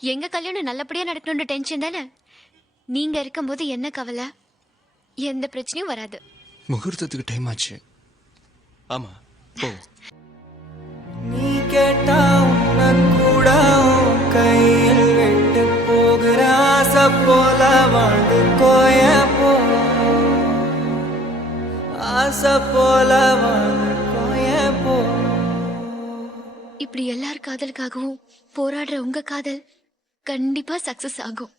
எங்க கல்யாணம் நல்லபடியா நடக்கணும்னு டென்ஷன் தானே. நீங்க இருக்கும்போது என்ன கவலை? எந்த பிரச்சனையும் வராது. முகூர்த்தத்துக்கு டைம் ஆச்சு. ஆமா போ. நீ கேட்டா உன்ன கூட கையில் விட்டு போகிற ஆசை போல வாழ்ந்து கோய போ, ஆசை போல வாழ்ந்து கோய போ. இப்படி எல்லார் காதலுக்காகவும் போராடுற உங்க காதல் கண்டிப்பா சக்சஸ் ஆகும்.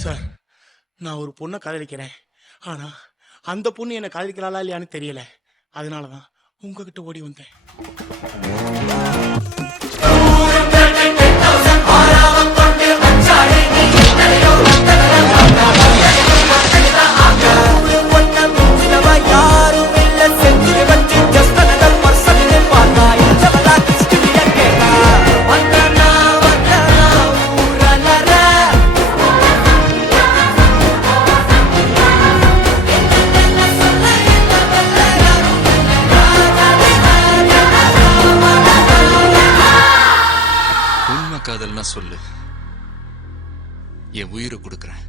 சார், நான் ஒரு பொண்ணை காதலிக்கிறேன். ஆனா அந்த பொண்ணு என்னை காதலிக்கிறாளா இல்லையான்னு தெரியல. அதனாலதான் உங்ககிட்ட ஓடி வந்தேன். உண்மை காதல்னா சொல்லு, என் உயிரை கொடுக்குறேன்.